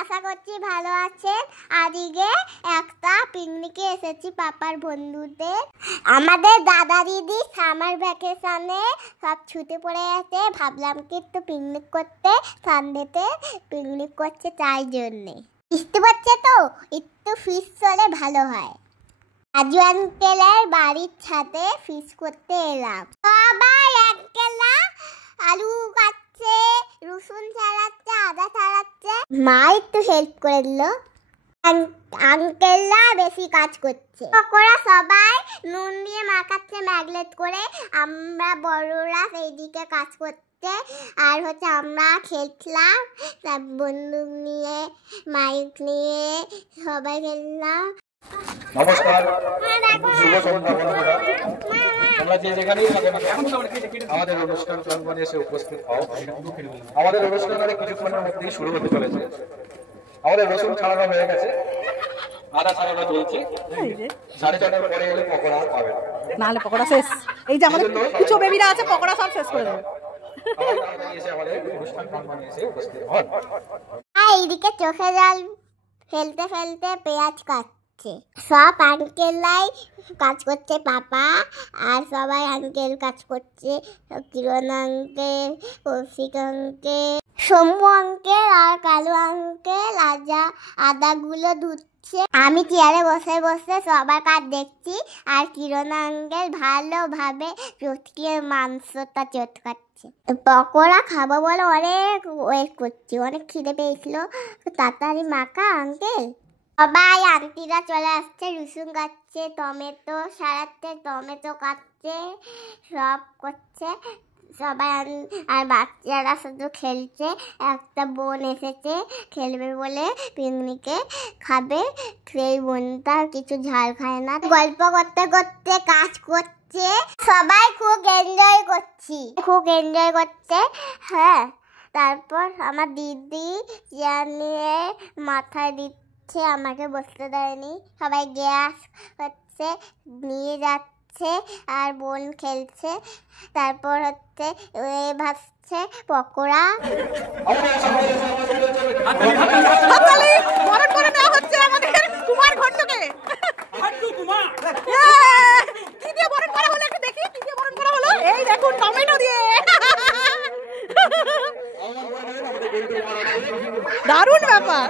আশা করছি ভালো আছেন। আজকে একটা পিকনিকে এসেছি পাপার বন্ধুদের। আমাদের দাদা দিদি সামার ভ্যাকেশনে সব ছুটি পড়ে গেছে, ভাবলাম কি একটু পিকনিক করতে, সানডেতে পিকনিক করছে তাই জন্যে। বুঝতে পারছে তো, একটু ফিশ হলে ভালো হয়। রাজু আঙ্কেলের বাড়ির ছাদে ফিশ করতে এলাম। সবাই আঙ্কেলরা আলু কাটছে, রসুন ছাড়াচ্ছে, আদা ছাড়াচ্ছে। মা একটু হেল্প করে দিল। আঙ্কেলরা বেশি কাজ করছে। পকোড়া সবাই নুন দিয়ে মাখাচ্ছে ম্যাগনেট করে, আমরা বড়রা সেই দিকে কাজ করছে। আর আমরা খেলছিলাম, তার বন্দুক নিয়ে মাইক নিয়ে সবাই খেললাম। নমস্কার, শুভ সন্ধ্যা বন্ধুরা। তোমরা যে যেখানেই থাকো না কেন আমাদের অনুষ্ঠান প্রাঙ্গণে এসে উপস্থিত হও। আমাদের অনুষ্ঠান আর কিছুক্ষণের মধ্যেই শুরু হতে চলেছে। আমাদের রসুন ছাড়ানো হয়ে গেছে, আদা ছাড়ানো চলছে। 4:30 পরে এলে পকোড়া পাবে না, হলে পকোড়া শেষ। এই যে আমাদের কিছু বেবিরা আছে, পকোড়া সব শেষ করে দেবে। আমাদের অনুষ্ঠান প্রাঙ্গণে এসে উপস্থিত হন। এইদিকে চোখে জল ফেলতে ফেলতে পেঁয়াজ কাটছে। সব আঙ্কেলরাই কাজ করছে, পাপা আর সবাই আঙ্কেল কাজ করছে। Kiran uncle, Koushik uncle, Shambhu uncle আর কালু আঙ্কেল আদাগুলো ধুচ্ছে। আমি চেয়ারে বসে বসে সবার কাজ দেখছি, আর কিরণ আঙ্কেল ভালোভাবে চটকিয়ে মাংসটা চটকাচ্ছে। পকোড়া খাবো বলে অনেক ওয়েট করছি, অনেক খিদে পেয়েছিল, তাড়াতাড়ি মাখা আঙ্কেল। সবাই আন্টিরা চলে আসছে, রসুন কাটছে, টমেটো সারাচ্ছে, টমেটো কাটছে, সব করছে সবাই। আর বাচ্চারা শুধু খেলছে। একটা বোন এসেছে খেলবে বলে, পিকনিকে খাবে। সেই বোনটা কিছু ঝাল খায় না। গল্প করতে করতে কাজ করছে, সবাই খুব এনজয় করছে। হ্যাঁ, তারপর আমার দিদি চেয়ার নিয়ে মাথায় দিচ্ছে, আমাকে বসতে দেয়নি। সবাই গ্যাস হচ্ছে নিয়ে যাচ্ছে, আর বোন খেলছে। তারপর ভাসছে পকোড়া। এই দেখুন টমেটো দিয়ে, দারুণ ব্যাপার।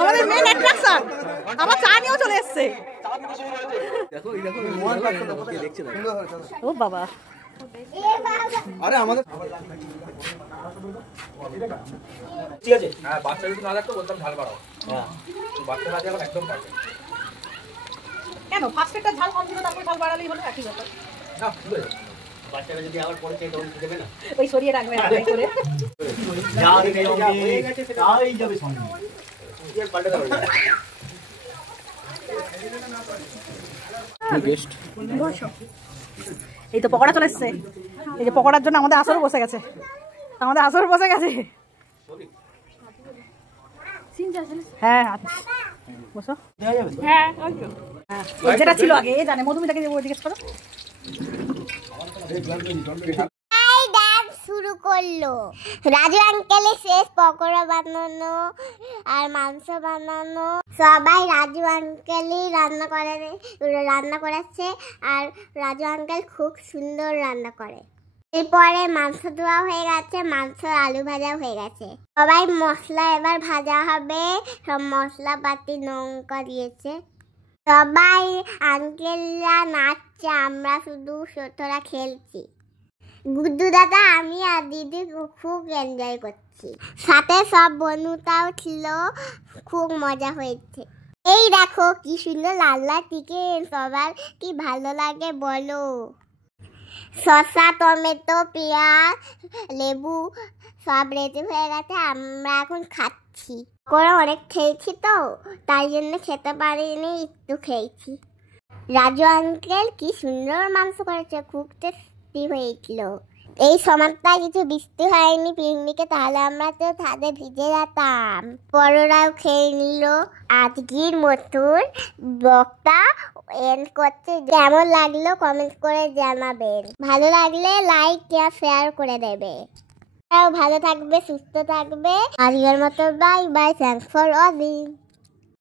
আমাদের মেন অ্যাট্রাকশন, আমার চা নিয়েও চলে এসছে। ও বাবা, আরে আমাদের ঠিক আছে। হ্যাঁ, বাচ্চা যদি না থাকতো বলতাম ঝাল বাড়াও। হ্যাঁ, বাচ্চারা এখন একদম পারবে। কেন ফার্স্ট একটা ঝাল কম ছিল, তারপর ঝাল বাড়ালেই হলো, একই ব্যাপার। না, ঠিক আছে। বাচ্চারা যদি আবার পরে খেয়ে তখন দেবে না, ওই সরিয়ে রাখবে আলাদা করে। তাই যাবে সঙ্গে পাল্টে দাও। এই তো পকোড়া চলে এসছে। এই যে পকোড়ার জন্য আমাদের আসর বসে গেছে, হ্যাঁ বসো। হ্যাঁ, যেটা ছিল আগে জানে, মধুমিতাকে জিজ্ঞেস করো। শুরু করলো রাজু আঙ্কেলের শেষ পকোড়া বানানো আর মাংস বানানো। সবাই রাজু আঙ্কেলই রান্না করেছে, আর রাজু আঙ্কেল খুব সুন্দর রান্না করে। এরপরে মাংস ধোয়া হয়ে গেছে, মাংস আলু ভাজা হয়ে গেছে। সবাই মশলা এবার ভাজা হবে, সব মশলাপাতি লঙ্কা দিয়েছে। সবাই আঙ্কেলরা নাচছে, আমরা শুধু ছোটরা খেলছি। গুড্ডু দাদা, আমি আর দিদি খুব এনজয় করছি, সাথে সব বন্ধুটাও ছিল, খুব মজা হয়েছে। এই দেখো কি সুন্দর লাল লাল চিকেন, সবার কি ভালো লাগে বলো। শসা, টমেটো, পেঁয়াজ, লেবু সব রেডি হয়ে গেছে, আমরা এখন খাচ্ছি। পকোড়া অনেক খেয়েছি তো, তাই জন্য খেতে পারিনি, একটু খেয়েছি। রাজু আঙ্কেল কি সুন্দর মাংস করেছে, খুব টেস্টি হয়েছিল। এই সময়টায় কিছু বৃষ্টি হয়নি পিকনিকে, তাহলে আমরা তো ছাদে ভিজে যেতাম। বড়রাও খেয়ে নিল। আজকের মতন ব্লগটা এন্ড করছি। কেমন লাগলো কমেন্ট করে জানাবেন, ভালো লাগলে লাইক শেয়ার করে দেবে। ভালো থাকবে, সুস্থ থাকবে। আজকের মতো bye bye, thanks for watching.